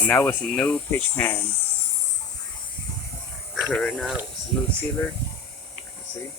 And that was a new pitch pan. Current out, new sealer. See?